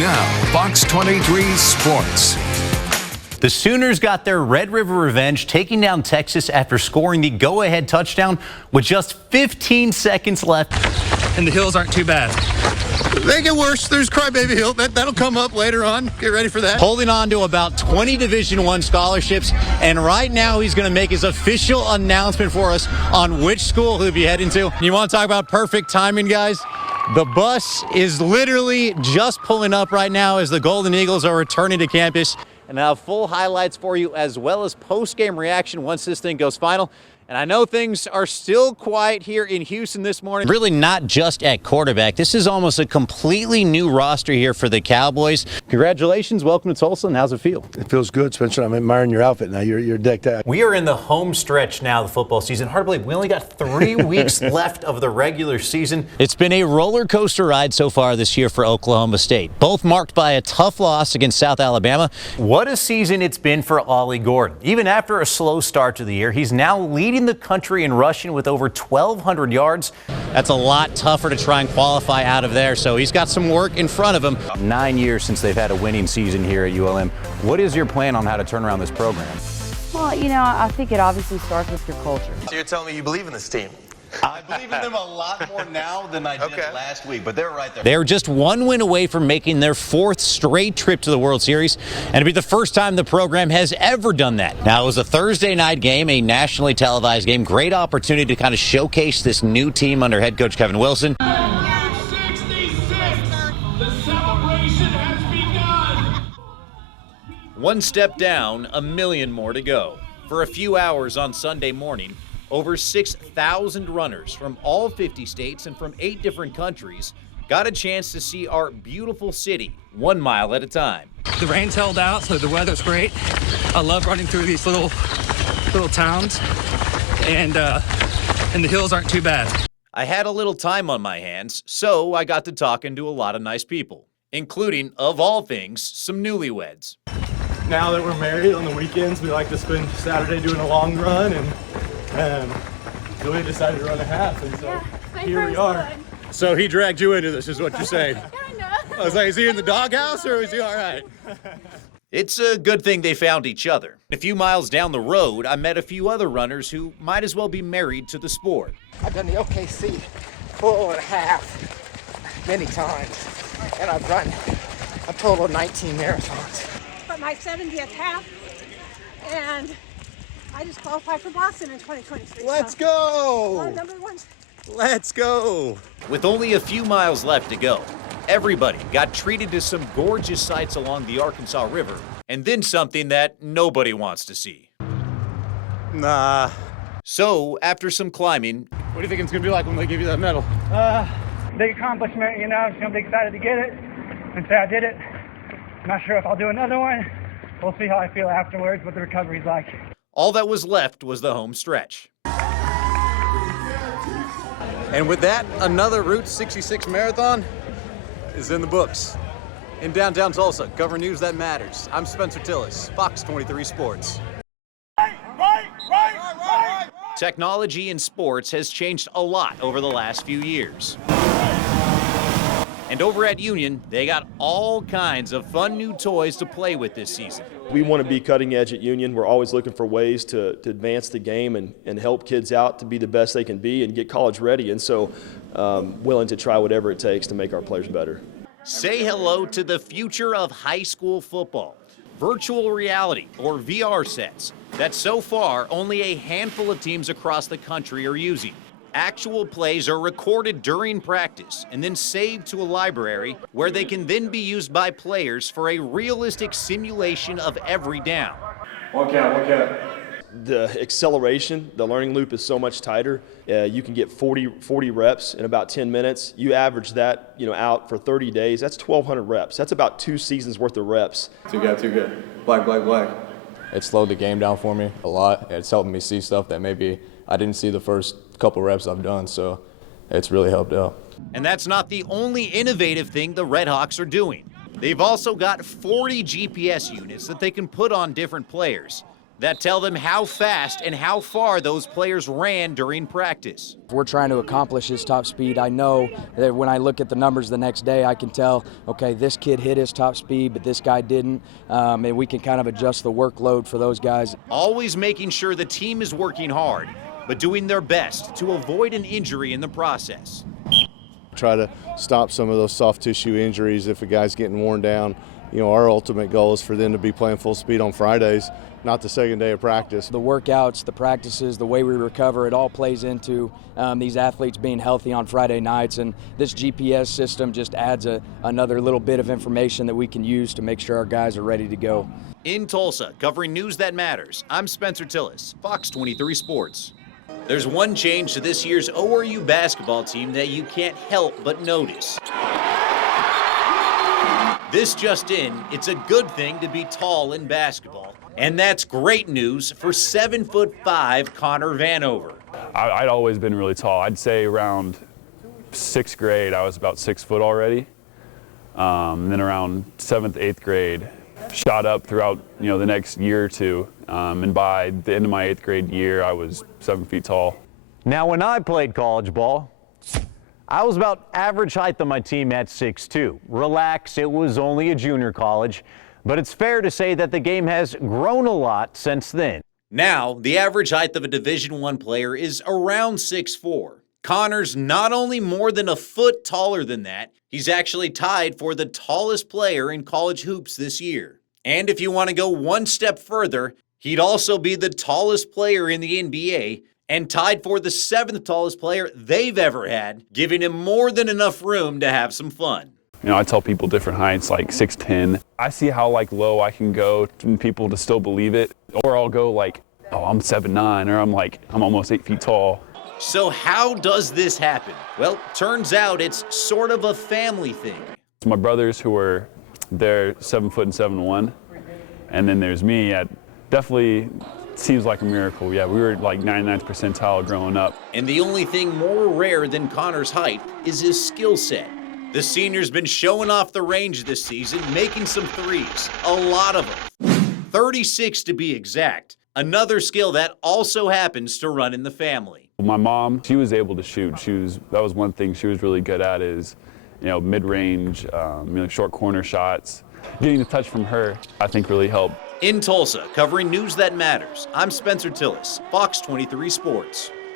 Now, Fox 23 Sports. The Sooners got their Red River revenge, taking down Texas after scoring the go-ahead touchdown with just 15 seconds left. And the hills aren't too bad. They get worse. There's Crybaby Hill. That'll come up later on. Get ready for that. Holding on to about 20 Division I scholarships, and right now he's going to make his official announcement for us on which school he'll be heading to. You want to talk about perfect timing, guys? The bus is literally just pulling up right now as the Golden Eagles are returning to campus. And I have full highlights for you as well as post-game reaction once this thing goes final. And I know things are still quiet here in Houston this morning. Really not just at quarterback. This is almost a completely new roster here for the Cowboys. Congratulations. Welcome to Tulsa. And how's it feel? It feels good, Spenser. I'm admiring your outfit now. You're decked out. We are in the home stretch now of the football season. Hard to believe we only got 3 weeks left of the regular season. It's been a roller coaster ride so far this year for Oklahoma State, both marked by a tough loss against South Alabama. What a season it's been for Ollie Gordon. Even after a slow start to the year, he's now leading the country in rushing with over 1,200 yards. That's a lot tougher to try and qualify out of there, so he's got some work in front of him. 9 years since they've had a winning season here at ULM. What is your plan on how to turn around this program? Well, you know, I think it obviously starts with your culture. So you're telling me you believe in this team? I believe in them a lot more now than I did last week, but they're right there. They're just one win away from making their 4th straight trip to the World Series, and it'll be the first time the program has ever done that. Now, it was a Thursday night game, a nationally televised game. Great opportunity to kind of showcase this new team under head coach Kevin Wilson. The celebration has begun. One step down, a million more to go. For a few hours on Sunday morning, over 6,000 runners from all 50 states and from 8 different countries got a chance to see our beautiful city 1 mile at a time. The rain's held out, so the weather's great. I love running through these little towns, and the hills aren't too bad. I had a little time on my hands, so I got to talking to a lot of nice people, including, of all things, some newlyweds. Now that we're married on the weekends, we like to spend Saturday doing a long run, and Julia decided to run a half, and so here we are. So he dragged you into this, is what you're saying? I was like, is he in the doghouse or is he all right? It's a good thing they found each other. A few miles down the road, I met a few other runners who might as well be married to the sport. I've done the OKC full and half many times, and I've run a total of 19 marathons. But my 70th half, and I just qualified for Boston in 2023. Let's go! Let's go! With only a few miles left to go, everybody got treated to some gorgeous sights along the Arkansas River, and then something that nobody wants to see. Nah. So, after some climbing... What do you think it's going to be like when they give you that medal? Big accomplishment, you know. I'm just going to be excited to get it and say I did it. I'm not sure if I'll do another one. We'll see how I feel afterwards, what the recovery's like. All that was left was the home stretch. And with that, another Route 66 marathon is in the books. In downtown Tulsa, covering news that matters. I'm Spenser Tilus, Fox 23 Sports. Technology in sports has changed a lot over the last few years. And over at Union, they got all kinds of fun new toys to play with this season. We want to be cutting edge at Union. We're always looking for ways to advance the game and help kids out to be the best they can be and get college ready. And so willing to try whatever it takes to make our players better. Say hello to the future of high school football. Virtual reality, or VR sets, that so far only a handful of teams across the country are using. Actual plays are recorded during practice and then saved to a library where they can then be used by players for a realistic simulation of every down. One count. The acceleration, the learning loop is so much tighter. You can get 40 reps in about 10 minutes. You average that, out for 30 days. That's 1,200 reps. That's about 2 seasons worth of reps. Too good. Black. It slowed the game down for me a lot. It's helping me see stuff that maybe I didn't see the first couple reps I've done, so it's really helped out. And that's not the only innovative thing the Red Hawks are doing. They've also got 40 GPS units that they can put on different players. that tell them how fast and how far those players ran during practice. If we're trying to accomplish his top speed, I know that when I look at the numbers the next day, I can tell, okay, this kid hit his top speed, but this guy didn't, and we can kind of adjust the workload for those guys. Always making sure the team is working hard, but doing their best to avoid an injury in the process. Try to stop some of those soft tissue injuries if a guy's getting worn down. You know, our ultimate goal is for them to be playing full speed on Fridays, not the second day of practice. The workouts, the practices, the way we recover, it all plays into these athletes being healthy on Friday nights, and this GPS system just adds another little bit of information that we can use to make sure our guys are ready to go. In Tulsa, covering news that matters, I'm Spenser Tilus, Fox 23 Sports. There's one change to this year's ORU basketball team that you can't help but notice. This just in, it's a good thing to be tall in basketball. And that's great news for 7'5" Connor Vanover. I'd always been really tall. I'd say around 6th grade, I was about 6 foot already. Then around 7th, 8th grade, shot up throughout the next year or two. And by the end of my 8th grade year, I was 7 feet tall. Now, when I played college ball, I was about average height on my team at 6'2". Relax, it was only a junior college, but it's fair to say that the game has grown a lot since then. Now, the average height of a Division I player is around 6'4". Connor's not only more than a foot taller than that, he's actually tied for the tallest player in college hoops this year. And if you want to go one step further, he'd also be the tallest player in the NBA and tied for the 7th tallest player they've ever had, giving him more than enough room to have some fun. I tell people different heights, like 6'10". I see how low I can go and people to still believe it. Or I'll go oh, I'm 7'9", or I'm almost 8 feet tall. So how does this happen? Well, turns out it's sort of a family thing. It's my brothers who they're 7 foot and 7'1", and then there's me at definitely seems like a miracle. Yeah, we were 99th percentile growing up. And the only thing more rare than Connor's height is his skill set. The senior's been showing off the range this season, making some threes, a lot of them. 36 to be exact. Another skill that also happens to run in the family. My mom, she was able to shoot. That was one thing she was really good at is, mid-range, short corner shots. Getting the touch from her, I think really helped. In Tulsa, covering news that matters, I'm Spenser Tillis, Fox 23 Sports.